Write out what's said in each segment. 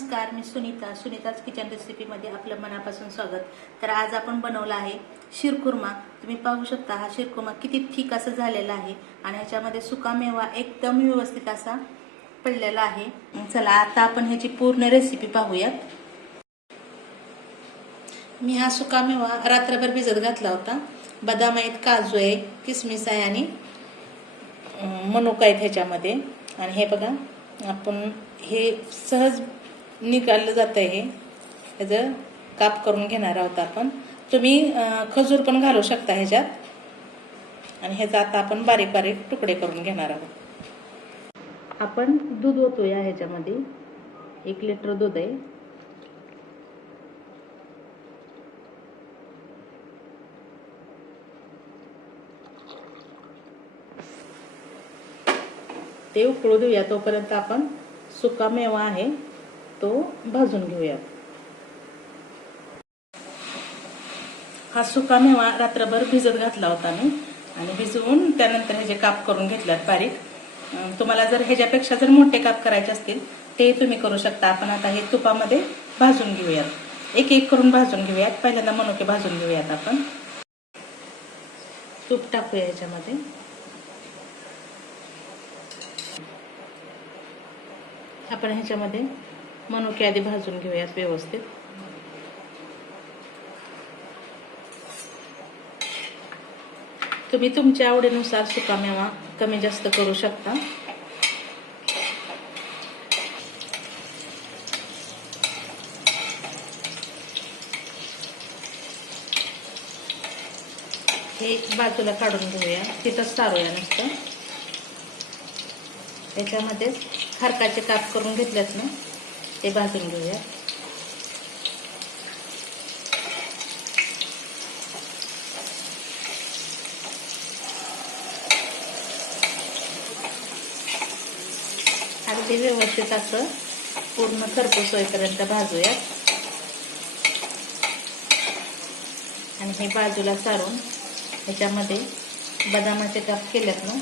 नमस्कार, मी सुनीताच किचन रेसिपीमध्ये आपलं मनापासून स्वागत। तर आज आपण बनवला आहे शिरखुर्मा। तुम्ही पाहू शकता हा शिरखुर्मा किती थिक असं झालेला आहे आणि ह्याच्यामध्ये सुका मेवा एकदम व्यवस्थित असा पडलेला आहे। चला आता आपण ह्याची पूर्ण रेसिपी पाहूयात। मी हा सुका मेवा रात्रभर भिजत घातला होता। बदाम आहेत, काजू आहे, किसमिस आहे आणि मनुका आहेत ह्याच्यामध्ये। आणि हे बघा आपण हे सहज निकाललं जातं, हे ह्याचं काप करून घेणार आहोत आपण। तुम्ही खजूर पण घालू शकता ह्याच्यात। आणि ह्याचा आता आपण बारीक बारीक तुकडे करून घेणार आहोत। आपण दूध ओतूया ह्याच्यामध्ये। 1 लिटर दूध आहे। ते उकळू देऊया, तोपर्यंत आपण सुका मेवा आहे तो भाजून घेऊया। हा सुका मेवा रात्रभर भिजत घातला होता मी आणि भिजवून त्यानंतर ह्याचे काप करून घेतल्यात बारीक। तुम्हाला जर ह्याच्यापेक्षा जर मोठे काप करायचे असतील ते तुम्ही करू शकता। आपण आता हे तुपामध्ये भाजून घेऊयात, एक एक करून भाजून घेऊयात। पहिल्यांदा मनुके भाजून घेऊयात आपण। तूप टाकूया ह्याच्यामध्ये। आपण ह्याच्यामध्ये मनुके आधी भाजून घेऊयात व्यवस्थित। तुम्ही तुमच्या आवडीनुसार सुका मेवा कमी जास्त करू शकता। हे बाजूला काढून घेऊया, तिथंच सारूया नुसतं। त्याच्यामध्ये खारकाचे काप करून घेतलेत ना, ते भाजून घेऊया। अगदी व्यवस्थित असं पूर्ण खरपूस होईपर्यंत भाजूया। आणि हे बाजूला सारून ह्याच्यामध्ये बदामाचे काप केलेत ना,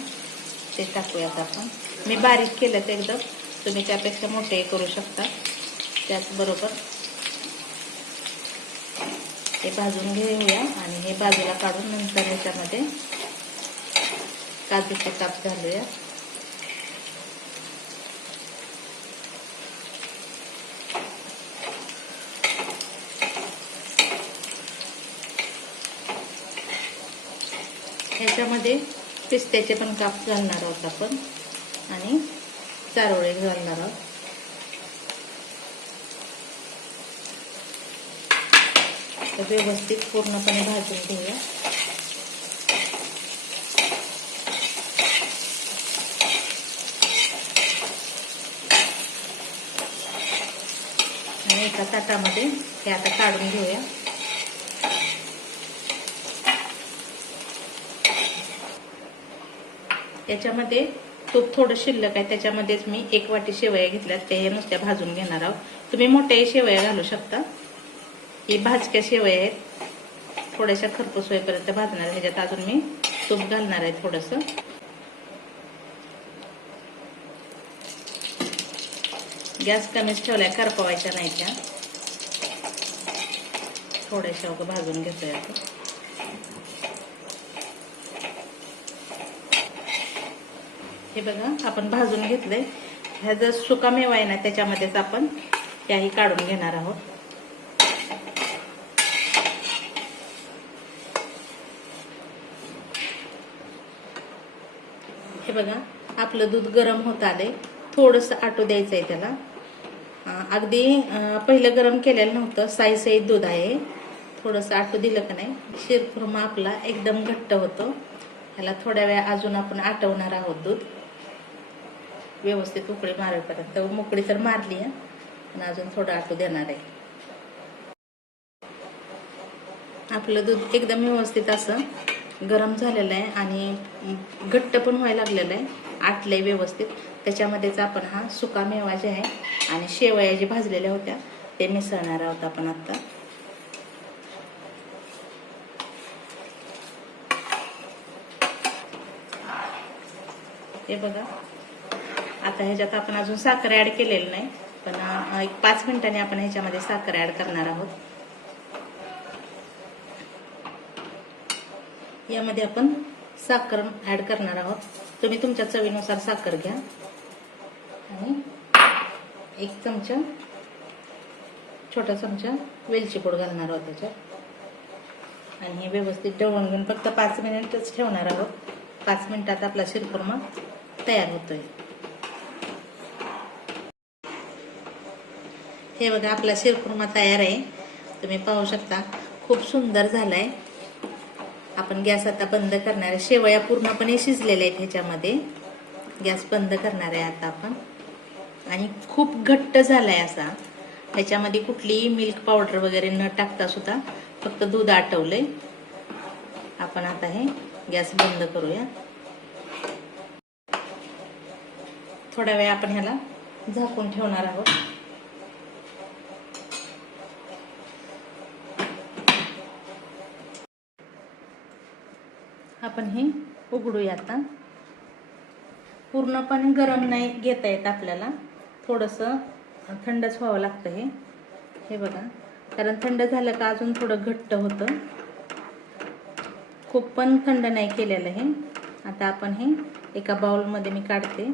ते टाकूयात आपण। मी बारीक केलेत एकदम, तुम्ही त्यापेक्षा मोठे करू शकता। त्याचबरोबर हे भाजून घेऊया आणि हे बाजूला काढून नंतर ह्याच्यामध्ये काजूचे काप घालूया। ह्याच्यामध्ये पिस्त्याचे पण काप घालणार आहोत आपण आणि चारोळे घालणार आहोत। व्यवस्थित पूर्णपणे भाजून घेऊया। आणि एका ताटामध्ये हे आता काढून घेऊया। याच्यामध्ये तूप थोडं शिल्लक आहे, त्याच्यामध्येच मी 1 वाटी शेवया घेतल्यात, ते नुसत्या भाजून घेणार आहोत। तुम्ही मोठ्या शेवया घालू शकता। ही भाजक्या शेवया आहेत, थोड्याशा खरपूस होईपर्यंत भाजणार। ह्याच्यात अजून मी तूप घालणार आहे थोडंसं। गॅस कमीच ठेवलाय, करपवायच्या नाही त्या। थोड्याशा भाजून घेतोय आपण। हे बघा आपण भाजून घेतलंय। ह्या जर सुका मेवा आहे ना, त्याच्यामध्येच आपण त्याही काढून घेणार आहोत। हे बघा आपलं दूध गरम होत आलंय, थोडंसं आटू द्यायचंय त्याला। अगदी पहिलं गरम केलेलं नव्हतं, साईसहित दूध आहे। थोडंसं आटू दिलं का नाही, शिरखुर्मा आपला एकदम घट्ट होतो। ह्याला थोड्या वेळ अजून आपण आटवणार आहोत दूध, व्यवस्थित उकळी मारेपर्यंत। उकळी तर मारली आहे, पण अजून थोडं आटू देणार आहे। आपलं दूध एकदम व्यवस्थित असं गरम झालेलं आहे आणि घट्ट पण व्हायला लागलेलं आहे, आटलंय व्यवस्थित। त्याच्यामध्येच आपण हा सुका मेवा जे आहे आणि शेवया जे भाजलेल्या होत्या ते मिसळणार आहोत आपण आता। हे बघा आता ह्याच्यात आपण अजून साखर ऍड केलेली नाही, पण एक 5 मिनिटांनी आपण ह्याच्यामध्ये साखर ऍड करणार आहोत. यामध्ये आपण साखर ऍड करणार आहोत. तुम्ही तुमच्या चवीनुसार साखर घ्या आणि 1 चमचा, छोटा चमचा वेलची पूड घालणार आहोत त्याच्यात आणि हे व्यवस्थित ढवळून घेऊन फक्त 5 मिनिटच ठेवणार आहोत. 5 मिनिटात आपला शिरखुर्मा तयार होतोय. हे बघा आपला शिरखुर्मा तयार आहे. तुम्ही पाहू शकता खूप सुंदर झालाय. आपण गॅस आता बंद करणार आहे. शेवया पूर्णपणे शिजलेल्या आहेत ह्याच्यामध्ये. गॅस बंद करणार आहे आता आपण. आणि खूप घट्ट झालाय असा. ह्याच्यामध्ये कुठलीही मिल्क पावडर वगैरे न टाकता सुद्धा फक्त दूध आटवलंय. आपण आता हे गॅस बंद करूया. थोडा वेळ आपण ह्याला झाकून ठेवणार आहोत. आपण हे उघडूया आता. पूर्णपणे गरम नाही घेता येत आपल्याला, थोडंसं थंडच व्हावं लागतं हे. हे बघा, कारण थंड झालं का अजून थोडं घट्ट होतं. खूप पण थंड नाही केलेलं हे. आता आपण हे एका बाउलमध्ये मी काढते.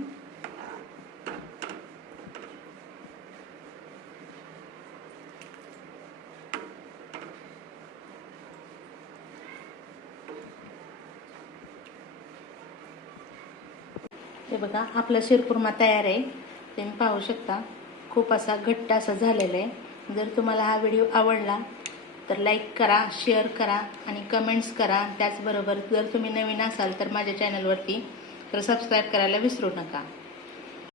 हे बघा आपला शिरखुर्मा तयार आहे. तुम्ही पाहू शकता खूप असा घट्ट असा झालेला आहे. जर तुम्हाला हा व्हिडिओ आवडला तर लाईक करा, शेअर करा आणि कमेंट्स करा. त्याचबरोबर जर तुम्ही नवीन असाल तर माझ्या चॅनलवरती तर सबस्क्राईब करायला विसरू नका.